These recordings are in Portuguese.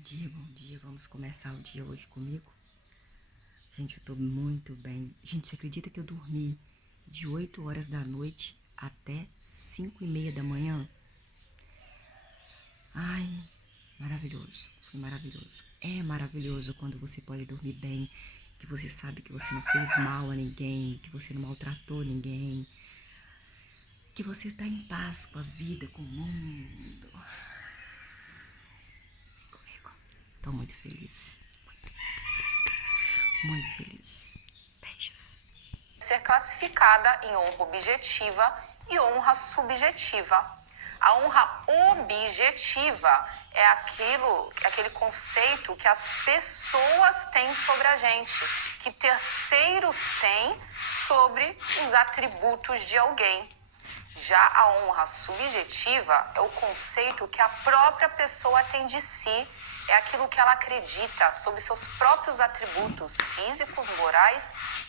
bom dia. Vamos começar o dia hoje comigo? Gente, eu tô muito bem. Gente, você acredita que eu dormi de 8 horas da noite até 5:30 da manhã? Ai, maravilhoso. Foi maravilhoso. É maravilhoso quando você pode dormir bem, que você sabe que você não fez mal a ninguém, que você não maltratou ninguém, que você está em paz com a vida, com o mundo. Comigo. Tô muito feliz. Muito feliz. Beijos. Ser classificada em honra objetiva e honra subjetiva. A honra objetiva é aquele conceito que as pessoas têm sobre a gente, que terceiros têm sobre os atributos de alguém. Já a honra subjetiva é o conceito que a própria pessoa tem de si, é aquilo que ela acredita sobre seus próprios atributos físicos, morais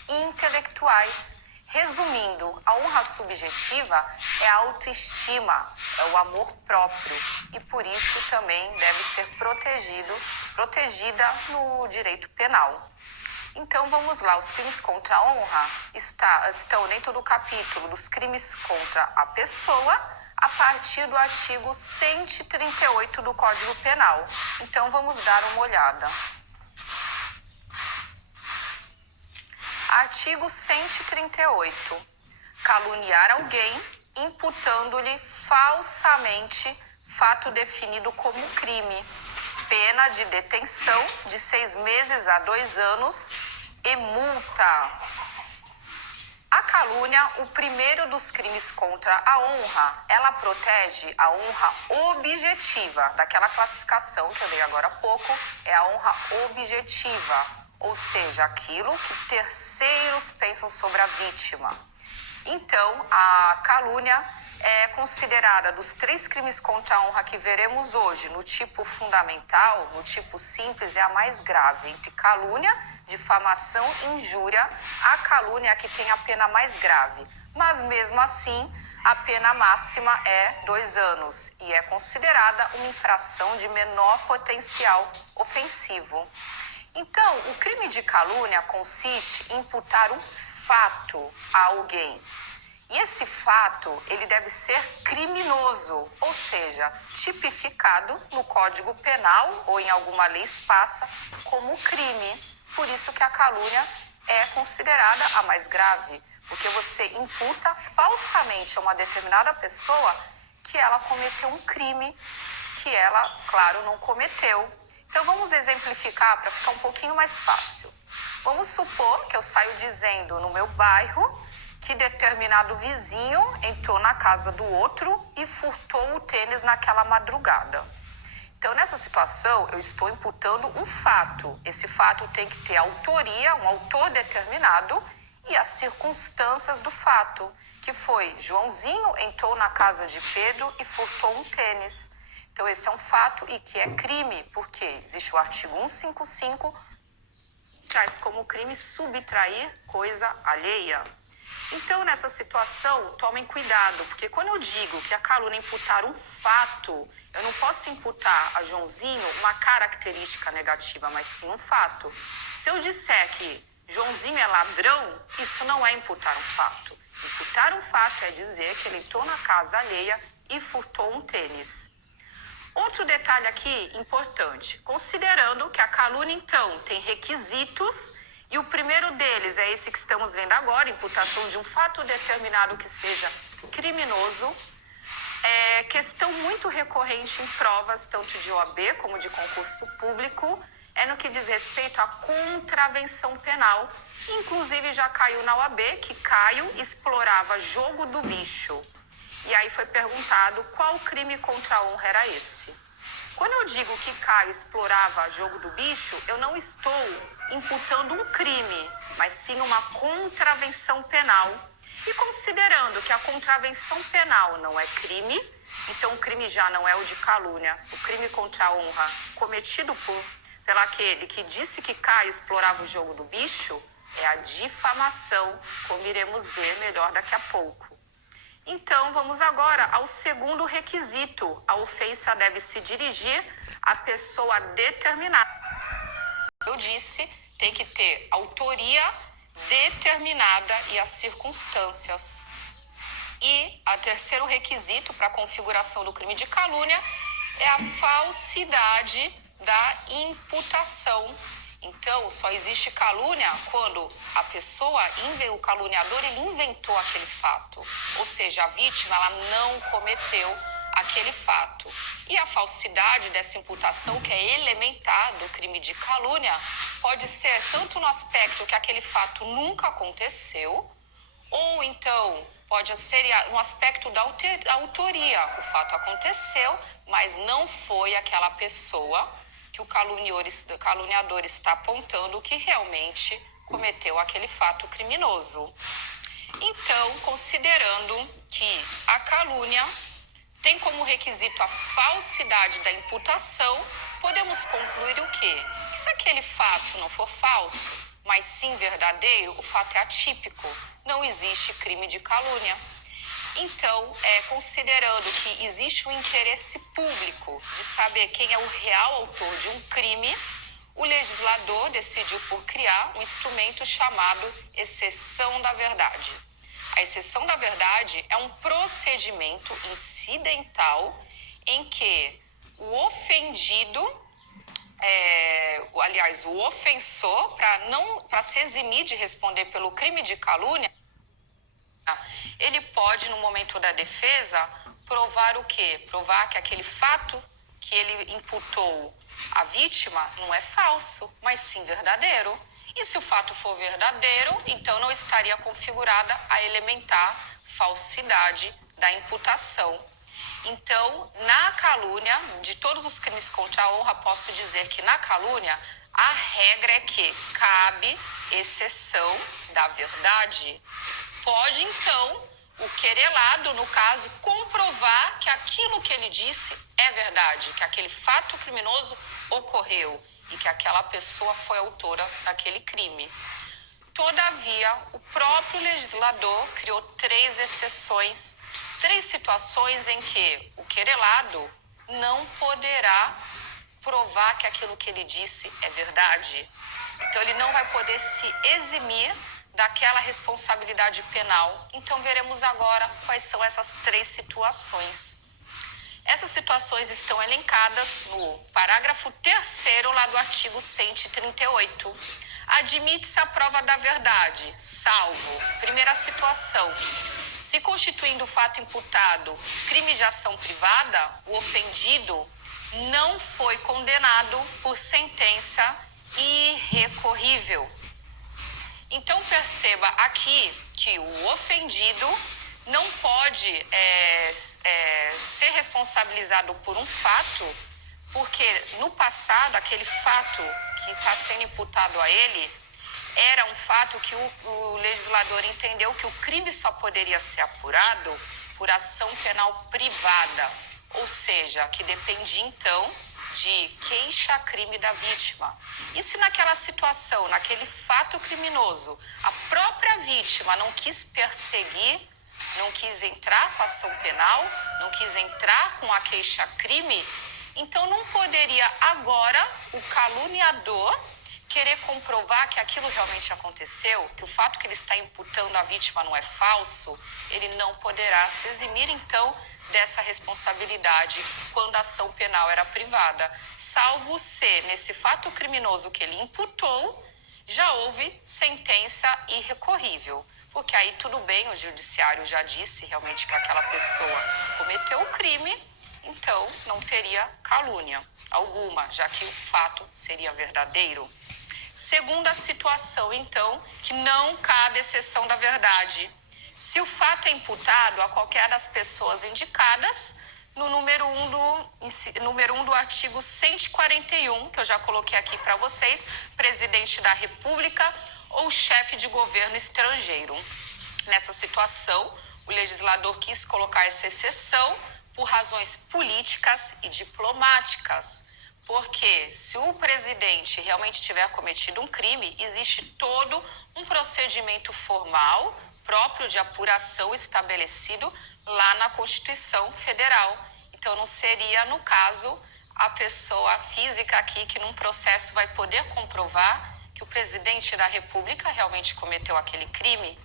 e intelectuais. Resumindo, a honra subjetiva é a autoestima, é o amor próprio e por isso também deve ser protegida no direito penal. Então vamos lá, os crimes contra a honra estão dentro do capítulo dos crimes contra a pessoa, a partir do artigo 138 do Código Penal. Então vamos dar uma olhada. Artigo 138. Caluniar alguém imputando-lhe falsamente fato definido como crime. Pena de detenção de 6 meses a 2 anos e multa. A calúnia, o primeiro dos crimes contra a honra, ela protege a honra objetiva, daquela classificação que eu dei agora há pouco, é a honra objetiva, ou seja, aquilo que terceiros pensam sobre a vítima. Então, a calúnia é considerada dos 3 crimes contra a honra que veremos hoje, no tipo fundamental, no tipo simples, é a mais grave. Entre calúnia, difamação e injúria, a calúnia é a que tem a pena mais grave. Mas mesmo assim, a pena máxima é 2 anos e é considerada uma infração de menor potencial ofensivo. Então, o crime de calúnia consiste em imputar um fato a alguém. E esse fato, ele deve ser criminoso, ou seja, tipificado no Código Penal ou em alguma lei esparsa como crime. Por isso que a calúnia é considerada a mais grave, porque você imputa falsamente a uma determinada pessoa que ela cometeu um crime que ela, claro, não cometeu. Então vamos exemplificar para ficar um pouquinho mais fácil. Vamos supor que eu saio dizendo no meu bairro que determinado vizinho entrou na casa do outro e furtou o tênis naquela madrugada. Então, nessa situação, eu estou imputando um fato. Esse fato tem que ter autoria, um autor determinado e as circunstâncias do fato, que foi Joãozinho entrou na casa de Pedro e furtou um tênis. Então, esse é um fato e que é crime, porque existe o artigo 155, traz como crime subtrair coisa alheia. Então, nessa situação, tomem cuidado, porque quando eu digo que a calúnia é imputar um fato, eu não posso imputar a Joãozinho uma característica negativa, mas sim um fato. Se eu disser que Joãozinho é ladrão, isso não é imputar um fato. Imputar um fato é dizer que ele entrou na casa alheia e furtou um tênis. Outro detalhe aqui importante, considerando que a calúnia, então, tem requisitos, e o primeiro deles é esse que estamos vendo agora, imputação de um fato determinado que seja criminoso. É questão muito recorrente em provas, tanto de OAB como de concurso público, é no que diz respeito à contravenção penal. Inclusive já caiu na OAB que Caio explorava jogo do bicho. E aí foi perguntado qual crime contra a honra era esse. Quando eu digo que Caio explorava jogo do bicho, eu não estou imputando um crime, mas sim uma contravenção penal. E considerando que a contravenção penal não é crime, então o crime já não é o de calúnia. O crime contra a honra cometido pelo aquele que disse que Caio explorava o jogo do bicho é a difamação, como iremos ver melhor daqui a pouco. Então, vamos agora ao segundo requisito. A ofensa deve se dirigir à pessoa determinada. Eu disse, tem que ter autoria determinada e as circunstâncias. E o terceiro requisito para a configuração do crime de calúnia é a falsidade da imputação. Então, só existe calúnia quando a pessoa, o caluniador, ele inventou aquele fato. Ou seja, a vítima ela não cometeu aquele fato. E a falsidade dessa imputação, que é elementar do crime de calúnia, pode ser tanto no aspecto que aquele fato nunca aconteceu, ou então pode ser no aspecto da autoria. O fato aconteceu, mas não foi aquela pessoa que o caluniador está apontando que realmente cometeu aquele fato criminoso. Então, considerando que a calúnia tem como requisito a falsidade da imputação, podemos concluir o quê? Que se aquele fato não for falso, mas sim verdadeiro, o fato é atípico, não existe crime de calúnia. Então, considerando que existe um interesse público de saber quem é o real autor de um crime, o legislador decidiu por criar um instrumento chamado exceção da verdade. A exceção da verdade é um procedimento incidental em que o ofendido, o ofensor, para se eximir de responder pelo crime de calúnia, ele pode, no momento da defesa, provar o quê? Provar que aquele fato que ele imputou à vítima não é falso, mas sim verdadeiro. E se o fato for verdadeiro, então não estaria configurada a elementar falsidade da imputação. Então, na calúnia, de todos os crimes contra a honra, posso dizer que na calúnia, a regra é que cabe exceção da verdade. Pode, então, o querelado, no caso, comprovar que aquilo que ele disse é verdade, que aquele fato criminoso ocorreu e que aquela pessoa foi autora daquele crime. Todavia, o próprio legislador criou 3 exceções, 3 situações em que o querelado não poderá provar que aquilo que ele disse é verdade. Então, ele não vai poder se eximir daquela responsabilidade penal. Então, veremos agora quais são essas 3 situações. Essas situações estão elencadas no parágrafo 3º lá do artigo 138. Admite-se a prova da verdade, salvo, primeira situação, se constituindo o fato imputado crime de ação privada, o ofendido não foi condenado por sentença irrecorrível. Então, perceba aqui que o ofendido não pode ser responsabilizado por um fato, porque no passado, aquele fato que está sendo imputado a ele era um fato que o legislador entendeu que o crime só poderia ser apurado por ação penal privada, ou seja, que dependia então de queixa-crime da vítima. E se naquela situação, naquele fato criminoso, a própria vítima não quis perseguir, não quis entrar com a ação penal, não quis entrar com a queixa-crime, então não poderia agora o caluniador querer comprovar que aquilo realmente aconteceu, que o fato que ele está imputando à vítima não é falso, ele não poderá se eximir então dessa responsabilidade quando a ação penal era privada, salvo se nesse fato criminoso que ele imputou já houve sentença irrecorrível. Porque aí tudo bem, o judiciário já disse realmente que aquela pessoa cometeu o crime, então não teria calúnia alguma, já que o fato seria verdadeiro. Segunda situação, então, que não cabe exceção da verdade. Se o fato é imputado a qualquer das pessoas indicadas, no número 1 do artigo 141, que eu já coloquei aqui para vocês, presidente da República ou chefe de governo estrangeiro. Nessa situação, o legislador quis colocar essa exceção por razões políticas e diplomáticas. Porque se o presidente realmente tiver cometido um crime, existe todo um procedimento formal, próprio de apuração estabelecido lá na Constituição Federal. Então, não seria, no caso, a pessoa física aqui que num processo vai poder comprovar que o presidente da República realmente cometeu aquele crime.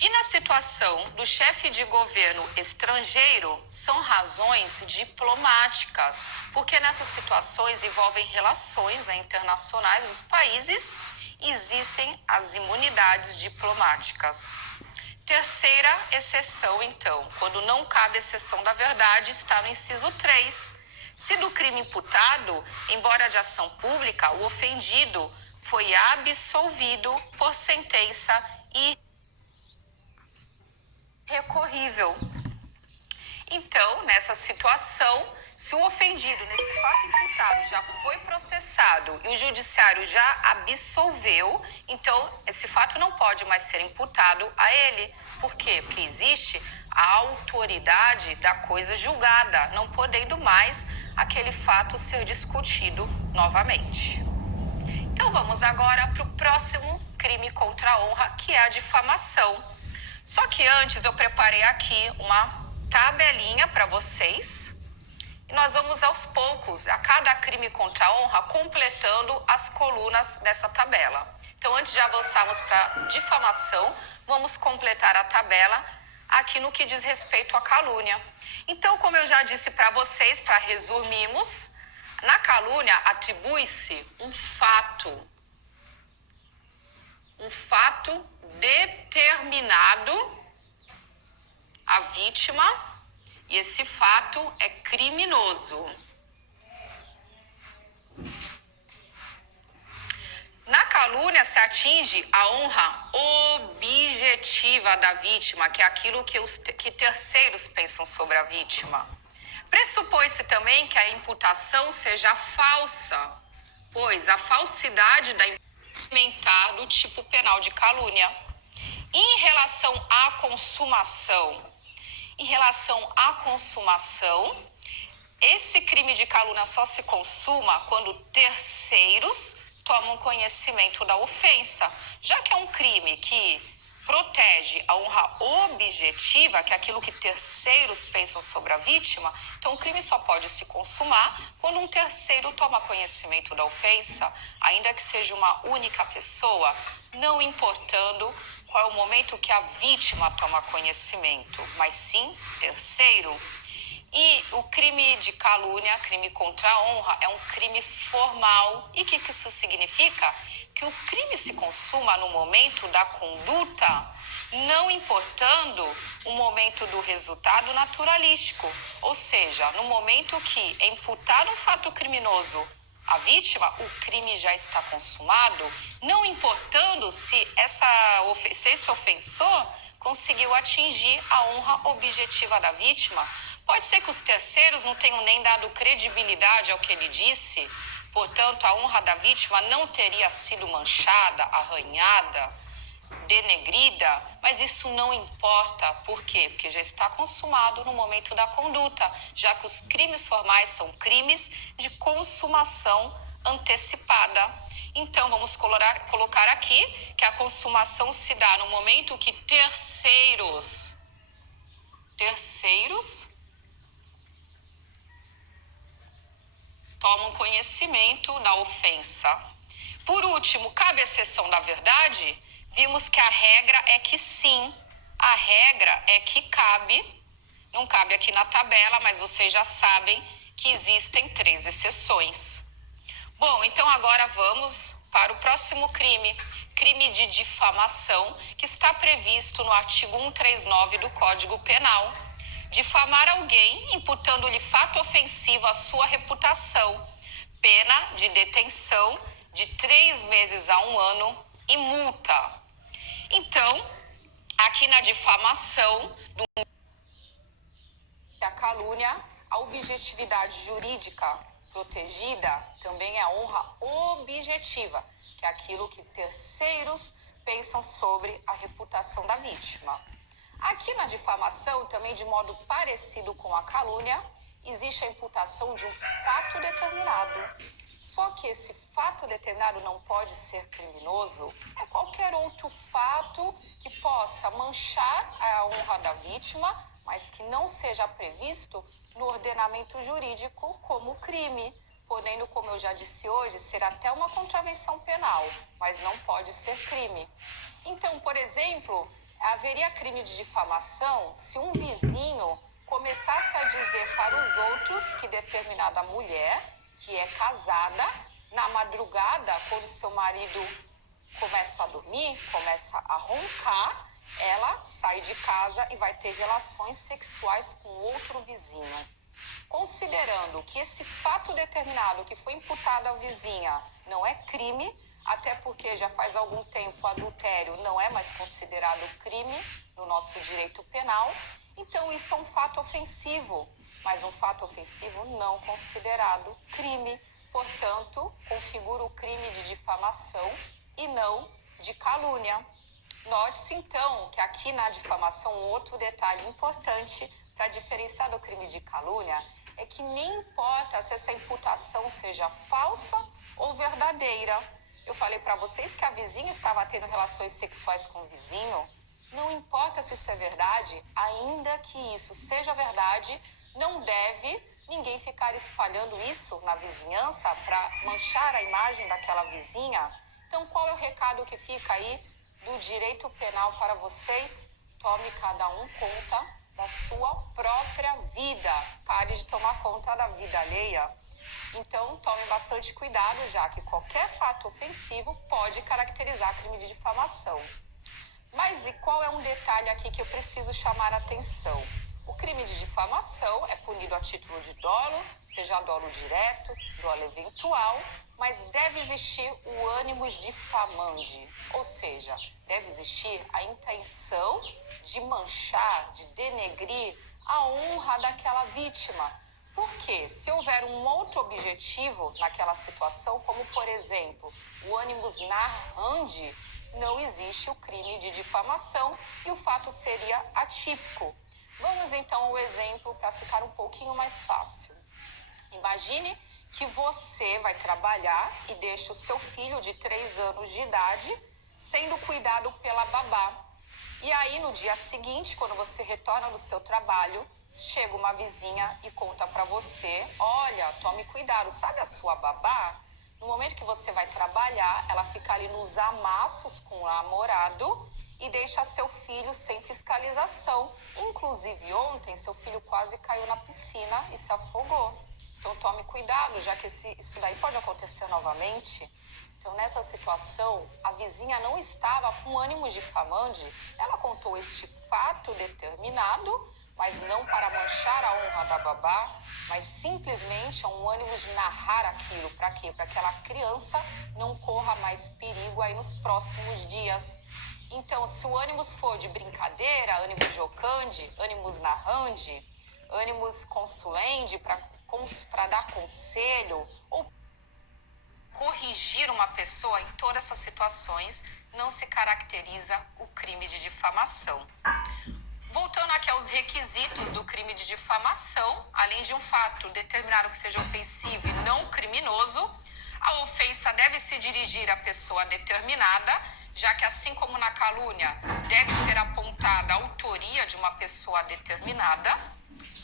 E na situação do chefe de governo estrangeiro, são razões diplomáticas, porque nessas situações envolvem relações internacionais dos países e existem as imunidades diplomáticas. Terceira exceção, então, quando não cabe exceção da verdade, está no inciso 3. Se do crime imputado, embora de ação pública, o ofendido foi absolvido por sentença irrecorrível. Então, nessa situação, se o ofendido, nesse fato imputado, já foi processado e o judiciário já absolveu, então esse fato não pode mais ser imputado a ele. Por quê? Porque existe a autoridade da coisa julgada, não podendo mais aquele fato ser discutido novamente. Então vamos agora para o próximo crime contra a honra, que é a difamação. Só que antes eu preparei aqui uma tabelinha para vocês. E nós vamos aos poucos, a cada crime contra a honra, completando as colunas dessa tabela. Então, antes de avançarmos para difamação, vamos completar a tabela aqui no que diz respeito à calúnia. Então, como eu já disse para vocês, para resumirmos, na calúnia atribui-se um fato determinado à vítima, e esse fato é criminoso. Na calúnia se atinge a honra objetiva da vítima, que é aquilo que terceiros pensam sobre a vítima. Pressupõe-se também que a imputação seja falsa, pois a falsidade da implementar do tipo penal de calúnia. Em relação à consumação, esse crime de calúnia só se consuma quando terceiros tomam conhecimento da ofensa, já que é um crime que protege a honra objetiva, que é aquilo que terceiros pensam sobre a vítima. Então, o crime só pode se consumar quando um terceiro toma conhecimento da ofensa, ainda que seja uma única pessoa, não importando qual é o momento que a vítima toma conhecimento, mas sim terceiro. E o crime de calúnia, crime contra a honra, é um crime formal. E o que isso significa? Que o crime se consuma no momento da conduta, não importando o momento do resultado naturalístico. Ou seja, no momento que é imputado um fato criminoso à vítima, o crime já está consumado, não importando se esse ofensor conseguiu atingir a honra objetiva da vítima. Pode ser que os terceiros não tenham nem dado credibilidade ao que ele disse, portanto, a honra da vítima não teria sido manchada, arranhada, denegrida, mas isso não importa. Por quê? Porque já está consumado no momento da conduta, já que os crimes formais são crimes de consumação antecipada. Então, vamos colocar aqui que a consumação se dá no momento que terceiros tomam conhecimento da ofensa. Por último, cabe exceção da verdade? Vimos que a regra é que sim, a regra é que cabe, não cabe aqui na tabela, mas vocês já sabem que existem 3 exceções. Bom, então agora vamos para o próximo crime, crime de difamação, que está previsto no artigo 139 do Código Penal. Difamar alguém, imputando-lhe fato ofensivo à sua reputação, pena de detenção de 3 meses a 1 ano e multa. Então, aqui na difamação, a calúnia, a objetividade jurídica protegida também é a honra objetiva, que é aquilo que terceiros pensam sobre a reputação da vítima. Aqui na difamação, também de modo parecido com a calúnia, existe a imputação de um fato determinado. Só que esse fato determinado não pode ser criminoso. É qualquer outro fato que possa manchar a honra da vítima, mas que não seja previsto no ordenamento jurídico como crime, podendo, como eu já disse hoje, ser até uma contravenção penal, mas não pode ser crime. Então, por exemplo, haveria crime de difamação se um vizinho começasse a dizer para os outros que determinada mulher, que é casada, na madrugada, quando seu marido começa a dormir, começa a roncar, ela sai de casa e vai ter relações sexuais com outro vizinho. Considerando que esse fato determinado que foi imputado à vizinha não é crime, até porque já faz algum tempo o adultério não é mais considerado crime no nosso direito penal, então isso é um fato ofensivo, mas um fato ofensivo não considerado crime, portanto, configura o crime de difamação e não de calúnia. Note-se, então, que aqui na difamação, um outro detalhe importante para diferenciar do crime de calúnia é que nem importa se essa imputação seja falsa ou verdadeira. Eu falei para vocês que a vizinha estava tendo relações sexuais com o vizinho. Não importa se isso é verdade, ainda que isso seja verdade, não deve ninguém ficar espalhando isso na vizinhança para manchar a imagem daquela vizinha. Então, qual é o recado que fica aí do direito penal para vocês? Tome cada um conta da sua própria vida. Pare de tomar conta da vida alheia. Então, tome bastante cuidado, já que qualquer fato ofensivo pode caracterizar crime de difamação. Mas e qual é um detalhe aqui que eu preciso chamar a atenção? O crime de difamação é punido a título de dolo, seja dolo direto, dolo eventual, mas deve existir o animus diffamandi, ou seja, deve existir a intenção de manchar, de denegrir a honra daquela vítima. Porque se houver um outro objetivo naquela situação, como por exemplo, o animus narrandi, não existe o crime de difamação e o fato seria atípico. Vamos então ao exemplo para ficar um pouquinho mais fácil. Imagine que você vai trabalhar e deixa o seu filho de 3 anos de idade sendo cuidado pela babá. E aí no dia seguinte, quando você retorna do seu trabalho, chega uma vizinha e conta para você: olha, tome cuidado, sabe a sua babá? No momento que você vai trabalhar, ela fica ali nos amassos com o namorado e deixa seu filho sem fiscalização. Inclusive ontem, seu filho quase caiu na piscina e se afogou. Então tome cuidado, já que isso daí pode acontecer novamente. Então nessa situação, a vizinha não estava com ânimo difamante. Ela contou este fato determinado, mas não para manchar a honra da babá, mas simplesmente um ânimo de narrar aquilo. Para quê? Para que aquela criança não corra mais perigo aí nos próximos dias. Então, se o ânimos for de brincadeira, ânimos jocandi, ânimos narrandi, ânimos consulendi, para dar conselho ou corrigir uma pessoa em todas essas situações, não se caracteriza o crime de difamação. Voltando aqui aos requisitos do crime de difamação, além de um fato determinado que seja ofensivo e não criminoso, a ofensa deve se dirigir à pessoa determinada, já que assim como na calúnia deve ser apontada a autoria de uma pessoa determinada,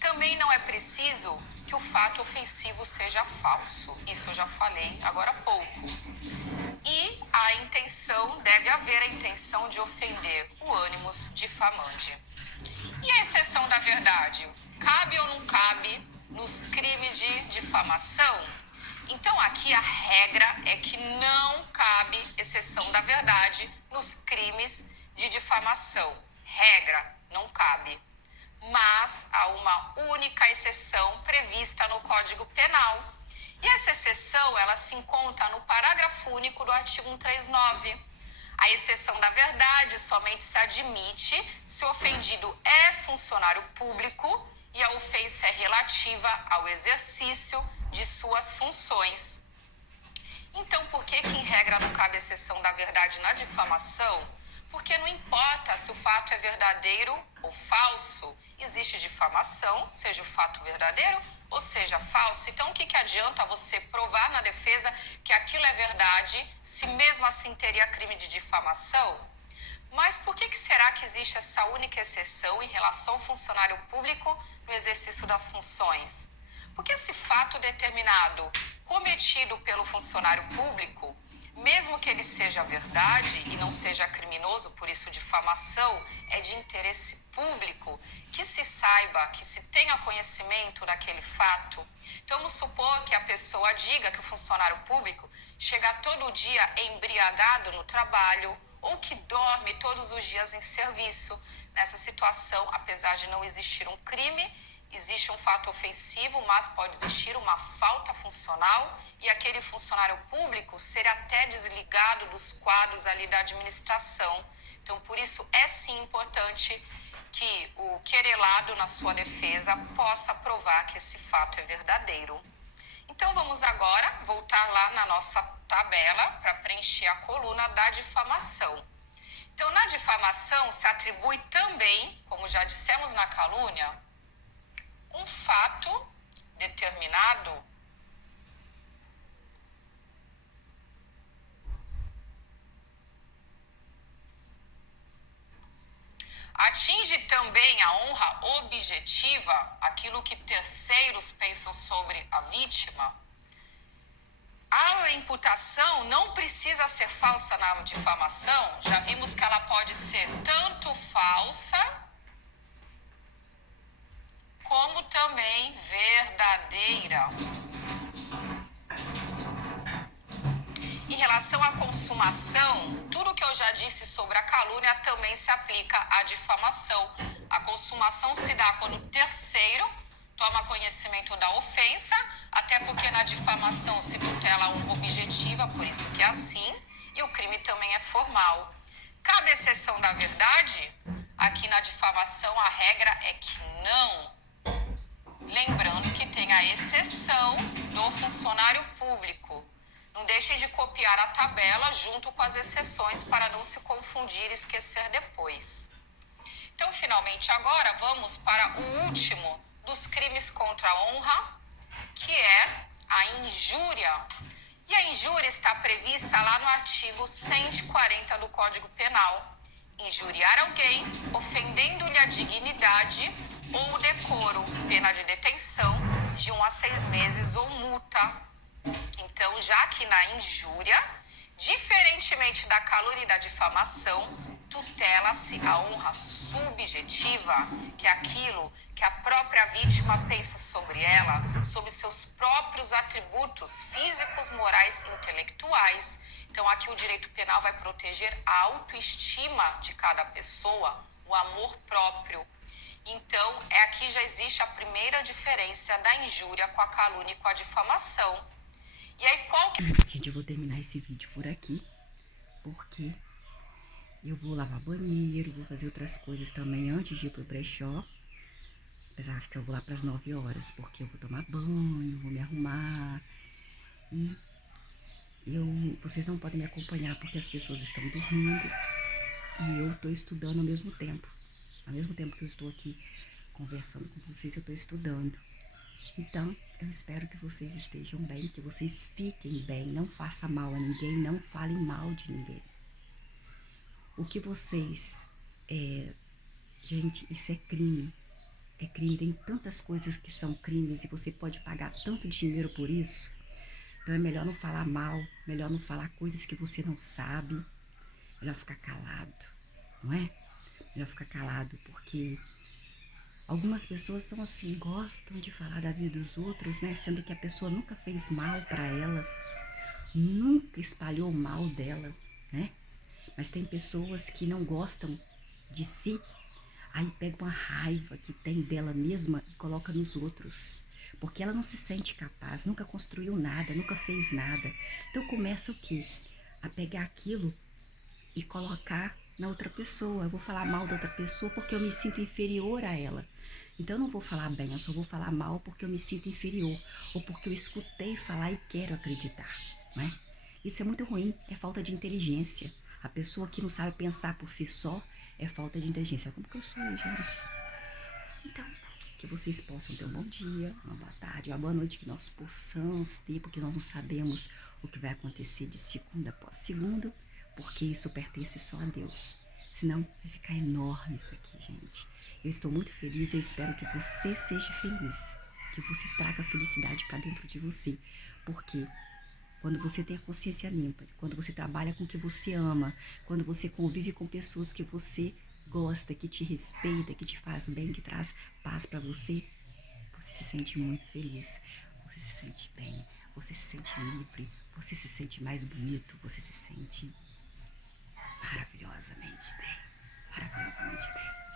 também não é preciso que o fato ofensivo seja falso. Isso eu já falei agora há pouco. E a intenção, deve haver a intenção de ofender o animus diffamandi. E a exceção da verdade? Cabe ou não cabe nos crimes de difamação? Então aqui a regra é que não cabe exceção da verdade nos crimes de difamação. Regra, não cabe. Mas há uma única exceção prevista no Código Penal. E essa exceção, ela se encontra no parágrafo único do artigo 139. A exceção da verdade somente se admite se o ofendido é funcionário público e a ofensa é relativa ao exercício de suas funções. Então, por que em regra não cabe exceção da verdade na difamação? Porque não importa se o fato é verdadeiro ou falso, existe difamação, seja o fato verdadeiro ou seja falso. Então, o que adianta você provar na defesa que aquilo é verdade, se mesmo assim teria crime de difamação? Mas por que será que existe essa única exceção em relação ao funcionário público no exercício das funções? Porque esse fato determinado cometido pelo funcionário público, mesmo que ele seja verdade e não seja criminoso, por isso difamação, é de interesse público, que se saiba, que se tenha conhecimento daquele fato. Então, vamos supor que a pessoa diga que o funcionário público chega todo dia embriagado no trabalho ou que dorme todos os dias em serviço. Nessa situação, apesar de não existir um crime, existe um fato ofensivo, mas pode existir uma falta funcional e aquele funcionário público ser até desligado dos quadros ali da administração. Então, por isso, é sim importante que o querelado, na sua defesa, possa provar que esse fato é verdadeiro. Então, vamos agora voltar lá na nossa tabela para preencher a coluna da difamação. Então, na difamação se atribui também, como já dissemos na calúnia, um fato determinado atinge também a honra objetiva, aquilo que terceiros pensam sobre a vítima. A imputação não precisa ser falsa na difamação, já vimos que ela pode ser tanto falsa como também verdadeira. Em relação à consumação, tudo que eu já disse sobre a calúnia também se aplica à difamação. A consumação se dá quando o terceiro toma conhecimento da ofensa, até porque na difamação se tutela a honra objetiva, por isso que é assim, e o crime também é formal. Cabe exceção da verdade? Aqui na difamação a regra é que não. Lembrando que tem a exceção do funcionário público. Não deixem de copiar a tabela junto com as exceções para não se confundir e esquecer depois. Então, finalmente, agora vamos para o último dos crimes contra a honra, que é a injúria. E a injúria está prevista lá no artigo 140 do Código Penal. Injuriar alguém, ofendendo-lhe a dignidade ou o decoro, pena de detenção de 1 a 6 meses ou multa. Então, já que na injúria, diferentemente da calúnia e da difamação, tutela-se a honra subjetiva, que é aquilo que a própria vítima pensa sobre ela, sobre seus próprios atributos físicos, morais e intelectuais. Então, aqui o direito penal vai proteger a autoestima de cada pessoa, o amor próprio. Então, aqui já existe a primeira diferença da injúria com a calúnia e com a difamação. E aí, qual que... Gente, eu vou terminar esse vídeo por aqui, porque eu vou lavar banheiro, vou fazer outras coisas também antes de ir pro brechó. Apesar de que eu vou lá pras 9 horas, porque eu vou tomar banho, vou me arrumar. E vocês não podem me acompanhar porque as pessoas estão dormindo e eu tô estudando ao mesmo tempo. Ao mesmo tempo que eu estou aqui conversando com vocês, eu tô estudando. Então, eu espero que vocês estejam bem, que vocês fiquem bem, não façam mal a ninguém, não falem mal de ninguém. O que vocês... Gente, isso é crime. É crime, tem tantas coisas que são crimes e você pode pagar tanto dinheiro por isso. Então é melhor não falar mal, melhor não falar coisas que você não sabe. Melhor ficar calado, não é? Melhor ficar calado, porque algumas pessoas são assim, gostam de falar da vida dos outros, né? Sendo que a pessoa nunca fez mal pra ela, nunca espalhou o mal dela, né? Mas tem pessoas que não gostam de si, aí pega uma raiva que tem dela mesma e coloca nos outros. Porque ela não se sente capaz, nunca construiu nada, nunca fez nada. Então começa o quê? A pegar aquilo e colocar na outra pessoa. Eu vou falar mal da outra pessoa porque eu me sinto inferior a ela. Então eu não vou falar bem, eu só vou falar mal porque eu me sinto inferior. Ou porque eu escutei falar e quero acreditar, né? Isso é muito ruim, é falta de inteligência. A pessoa que não sabe pensar por si só é falta de inteligência. Como que eu sou, gente? Então, que vocês possam ter um bom dia, uma boa tarde, uma boa noite, que nós possamos ter, porque nós não sabemos o que vai acontecer de segunda após segunda, porque isso pertence só a Deus. Senão vai ficar enorme isso aqui, gente. Eu estou muito feliz, eu espero que você seja feliz, que você traga felicidade para dentro de você, porque quando você tem a consciência limpa, quando você trabalha com o que você ama, quando você convive com pessoas que você gosta, que te respeita, que te faz bem, que traz paz para você, você se sente muito feliz, você se sente bem, você se sente livre, você se sente mais bonito, você se sente maravilhosamente bem, maravilhosamente bem.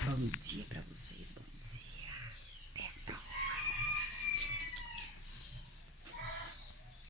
Então, bom dia para vocês, bom dia.